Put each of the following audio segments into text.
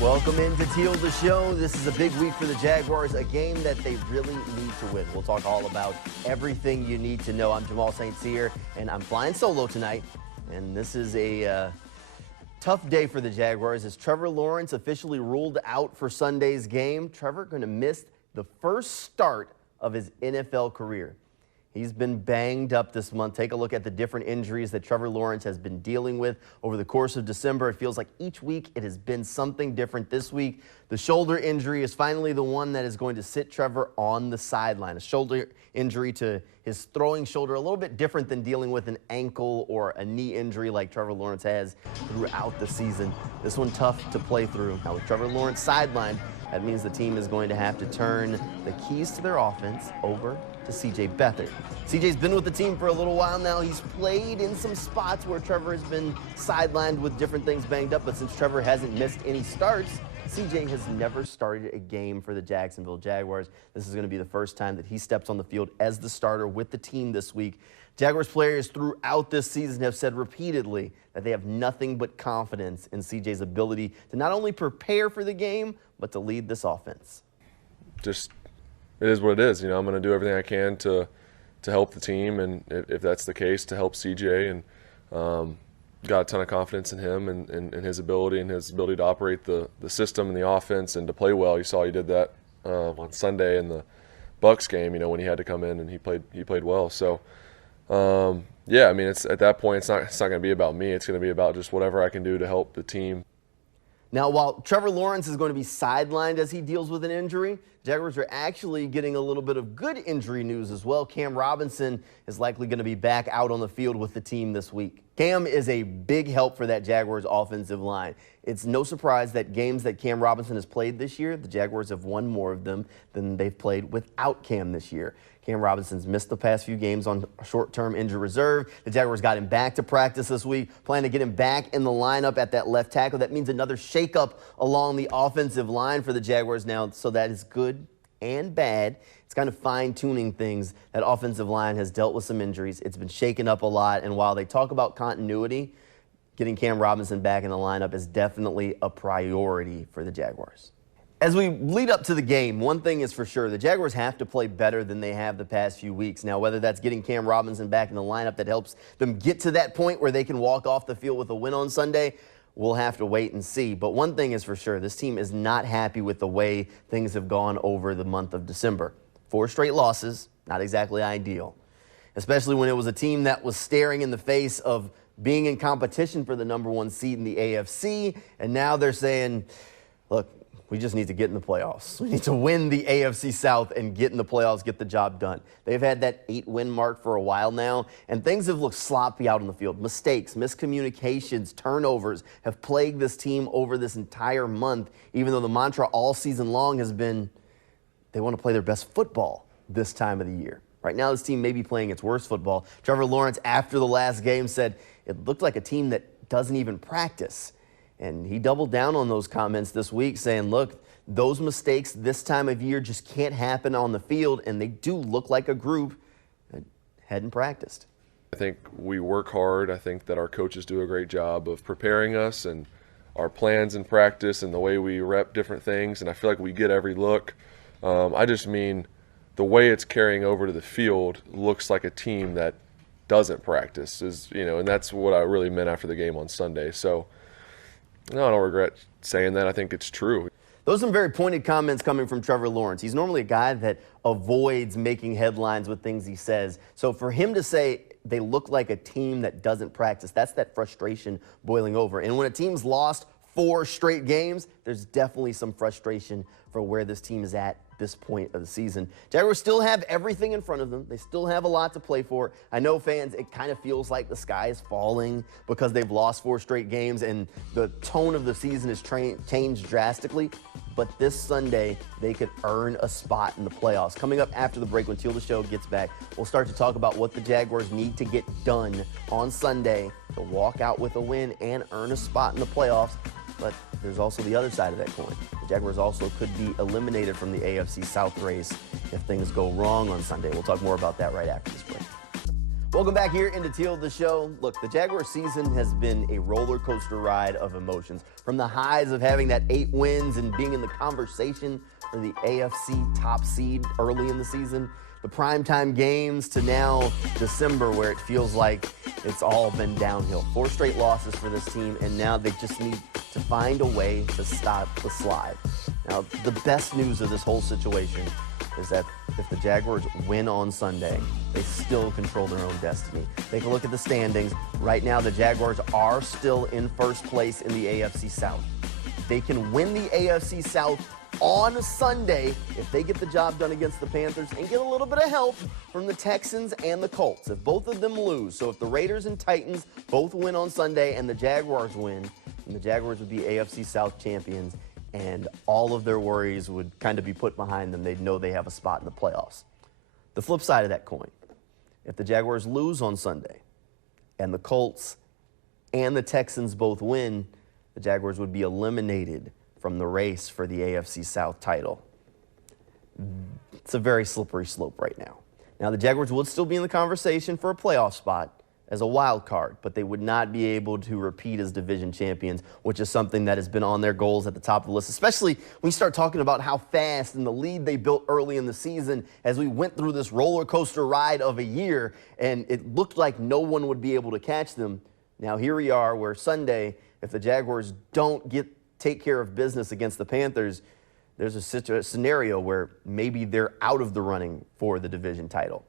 Welcome into Teal the Show. This is a big week for the Jaguars, a game that they really need to win. We'll talk all about everything you need to know. I'm Jamal St. Cyr, and I'm flying solo tonight. And this is a tough day for the Jaguars as Trevor Lawrence officially ruled out for Sunday's game. Trevor going to miss the first start of his NFL career. He's been banged up this month. Take a look at the different injuries that Trevor Lawrence has been dealing with over the course of December. It feels like each week it has been something different. This week, the shoulder injury is finally the one that is going to sit Trevor on the sideline. A shoulder injury to his throwing shoulder, a little bit different than dealing with an ankle or a knee injury like Trevor Lawrence has throughout the season. This one tough to play through. Now with Trevor Lawrence sidelined, that means the team is going to have to turn the keys to their offense over to C.J. Beathard. C.J.'s been with the team for a little while now. He's played in some spots where Trevor has been sidelined with different things banged up, but since Trevor hasn't missed any starts, C.J. has never started a game for the Jacksonville Jaguars. This is going to be the first time that he steps on the field as the starter with the team this week. Jaguars players throughout this season have said repeatedly that they have nothing but confidence in C.J.'s ability to not only prepare for the game, but to lead this offense. Just, it is what it is. You know, I'm going to do everything I can to help the team, and if that's the case, to help C.J. And got a ton of confidence in him and his ability to operate the system and the offense and to play well. You saw he did that on Sunday in the Bucs game. You know, when he had to come in and he played well. So. Yeah, I mean, it's at that point, it's not going to be about me. It's going to be about just whatever I can do to help the team. Now, while Trevor Lawrence is going to be sidelined as he deals with an injury, Jaguars are actually getting a little bit of good injury news as well. Cam Robinson is likely going to be back out on the field with the team this week. Cam is a big help for that Jaguars offensive line. It's no surprise that games that Cam Robinson has played this year, the Jaguars have won more of them than they've played without Cam this year. Cam Robinson's missed the past few games on short-term injury reserve. The Jaguars got him back to practice this week, plan to get him back in the lineup at that left tackle. That means another shakeup along the offensive line for the Jaguars now, so that is good and bad. It's kind of fine-tuning things. That offensive line has dealt with some injuries. It's been shaken up a lot, and while they talk about continuity, getting Cam Robinson back in the lineup is definitely a priority for the Jaguars. As we lead up to the game, one thing is for sure, the Jaguars have to play better than they have the past few weeks. Now, whether that's getting Cam Robinson back in the lineup that helps them get to that point where they can walk off the field with a win on Sunday, we'll have to wait and see. But one thing is for sure, this team is not happy with the way things have gone over the month of December. 4 straight losses, not exactly ideal, especially when it was a team that was staring in the face of being in competition for the #1 seed in the AFC, and now they're saying, look, we just need to get in the playoffs. We need to win the AFC South and get in the playoffs, get the job done. They've had that 8-win mark for a while now, and things have looked sloppy out on the field. Mistakes, miscommunications, turnovers have plagued this team over this entire month, even though the mantra all season long has been they want to play their best football this time of the year. Right now, this team may be playing its worst football. Trevor Lawrence, after the last game, said it looked like a team that doesn't even practice. And he doubled down on those comments this week, saying, look, those mistakes this time of year just can't happen on the field, and they do look like a group that hadn't practiced. I think we work hard. I think that our coaches do a great job of preparing us and our plans in practice and the way we rep different things, and I feel like we get every look. I just mean the way it's carrying over to the field looks like a team that doesn't practice, and that's what I really meant after the game on Sunday. So, no, I don't regret saying that. I think it's true. Those are some very pointed comments coming from Trevor Lawrence. He's normally a guy that avoids making headlines with things he says. So for him to say they look like a team that doesn't practice, that's that frustration boiling over. And when a team's lost 4 straight games, there's definitely some frustration for where this team is at this point of the season. Jaguars still have everything in front of them. They still have a lot to play for. I know fans, it kind of feels like the sky is falling because they've lost 4 straight games and the tone of the season has changed drastically. But this Sunday, they could earn a spot in the playoffs. Coming up after the break when Teal the Show gets back, we'll start to talk about what the Jaguars need to get done on Sunday to walk out with a win and earn a spot in the playoffs. But there's also the other side of that coin. The Jaguars also could be eliminated from the AFC South race if things go wrong on Sunday. We'll talk more about that right after this break. Welcome back here into Teal, the show. Look, the Jaguars season has been a roller coaster ride of emotions. From the highs of having that 8 wins and being in the conversation for the AFC top seed early in the season, the primetime games, to now December where it feels like it's all been downhill. 4 straight losses for this team, and now they just need to find a way to stop the slide. Now, the best news of this whole situation is that if the Jaguars win on Sunday, they still control their own destiny. Take a look at the standings. Right now, the Jaguars are still in first place in the AFC South. They can win the AFC South on Sunday if they get the job done against the Panthers and get a little bit of help from the Texans and the Colts. If both of them lose, so if the Raiders and Titans both win on Sunday and the Jaguars win, then the Jaguars would be AFC South champions, and all of their worries would kind of be put behind them. They'd know they have a spot in the playoffs. The flip side of that coin, if the Jaguars lose on Sunday and the Colts and the Texans both win, the Jaguars would be eliminated from the race for the AFC South title. It's a very slippery slope right now. Now, the Jaguars would still be in the conversation for a playoff spot as a wild card, but they would not be able to repeat as division champions, which is something that has been on their goals at the top of the list, especially when you start talking about how fast and the lead they built early in the season as we went through this roller coaster ride of a year, and it looked like no one would be able to catch them. Now here we are where Sunday, if the Jaguars don't take care of business against the Panthers, there's a scenario where maybe they're out of the running for the division title.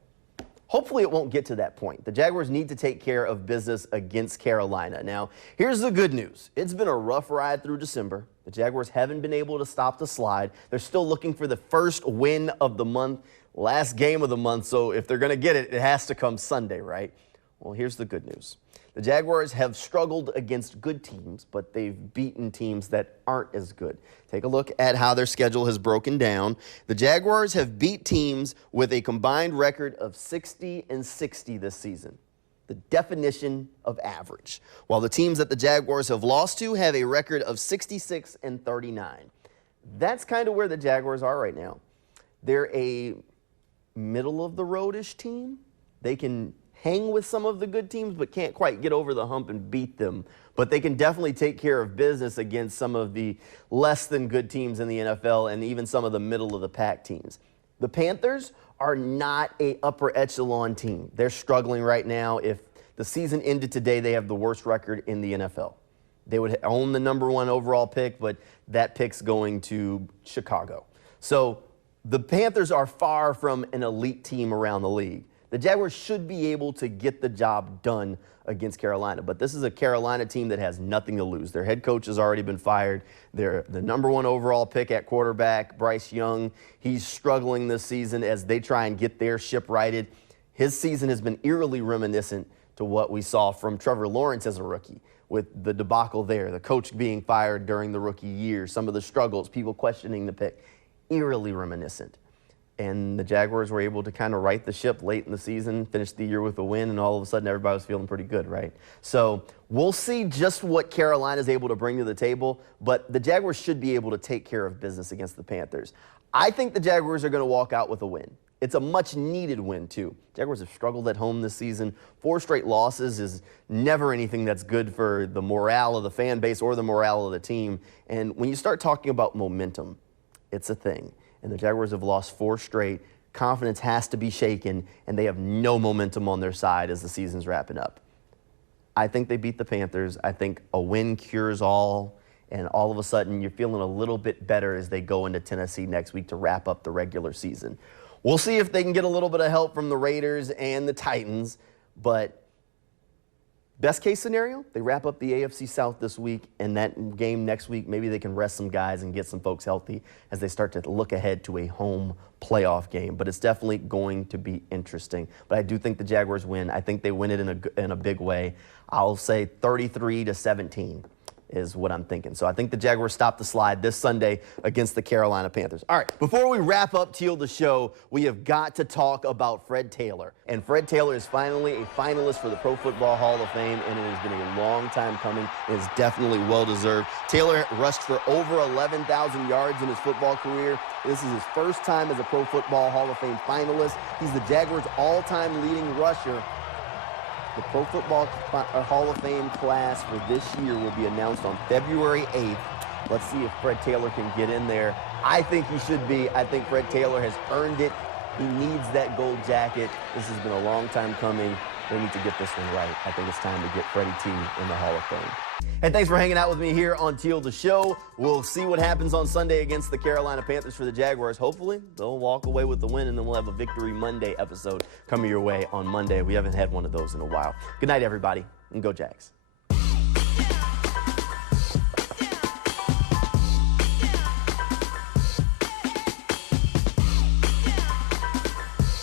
Hopefully it won't get to that point. The Jaguars need to take care of business against Carolina. Now, here's the good news. It's been a rough ride through December. The Jaguars haven't been able to stop the slide. They're still looking for the first win of the month, last game of the month, so if they're going to get it, it has to come Sunday, right? Well, here's the good news. The Jaguars have struggled against good teams, but they've beaten teams that aren't as good. Take a look at how their schedule has broken down. The Jaguars have beat teams with a combined record of 60-60 this season, the definition of average, while the teams that the Jaguars have lost to have a record of 66-39. That's kind of where the Jaguars are right now. They're a middle-of-the-road-ish team. They can hang with some of the good teams, but can't quite get over the hump and beat them. But they can definitely take care of business against some of the less than good teams in the NFL and even some of the middle of the pack teams. The Panthers are not a upper echelon team. They're struggling right now. If the season ended today, they have the worst record in the NFL. They would own the #1 overall pick, but that pick's going to Chicago. So the Panthers are far from an elite team around the league. The Jaguars should be able to get the job done against Carolina, but this is a Carolina team that has nothing to lose. Their head coach has already been fired. They're the #1 overall pick at quarterback, Bryce Young. He's struggling this season as they try and get their ship righted. His season has been eerily reminiscent to what we saw from Trevor Lawrence as a rookie, with the debacle there, the coach being fired during the rookie year, some of the struggles, people questioning the pick, eerily reminiscent. And the Jaguars were able to kind of right the ship late in the season, finish the year with a win, and all of a sudden everybody was feeling pretty good, right? So we'll see just what Carolina is able to bring to the table, but the Jaguars should be able to take care of business against the Panthers. I think the Jaguars are going to walk out with a win. It's a much-needed win, too. Jaguars have struggled at home this season. 4 straight losses is never anything that's good for the morale of the fan base or the morale of the team. And when you start talking about momentum, it's a thing. And the Jaguars have lost 4 straight. Confidence has to be shaken, and they have no momentum on their side as the season's wrapping up. I think they beat the Panthers. I think a win cures all, and all of a sudden you're feeling a little bit better as they go into Tennessee next week to wrap up the regular season. We'll see if they can get a little bit of help from the Raiders and the Titans, but best case scenario, they wrap up the AFC South this week, and that game next week, maybe they can rest some guys and get some folks healthy as they start to look ahead to a home playoff game. But it's definitely going to be interesting. But I do think the Jaguars win. I think they win it in a big way. I'll say 33-17 is what I'm thinking. So I think the Jaguars stop the slide this Sunday against the Carolina Panthers. All right, before we wrap up Teal the show, we have got to talk about Fred Taylor. And Fred Taylor is finally a finalist for the Pro Football Hall of Fame, and it has been a long time coming. It is definitely well-deserved. Taylor rushed for over 11,000 yards in his football career. This is his first time as a Pro Football Hall of Fame finalist. He's the Jaguars' all-time leading rusher. The Pro Football Hall of Fame class for this year will be announced on February 8th. Let's see if Fred Taylor can get in there. I think he should be. I think Fred Taylor has earned it. He needs that gold jacket. This has been a long time coming. They need to get this one right. I think it's time to get Freddie T in the Hall of Fame. And thanks for hanging out with me here on Teal the Show. We'll see what happens on Sunday against the Carolina Panthers for the Jaguars. Hopefully, they'll walk away with the win, and then we'll have a Victory Monday episode coming your way on Monday. We haven't had one of those in a while. Good night, everybody, and go Jags.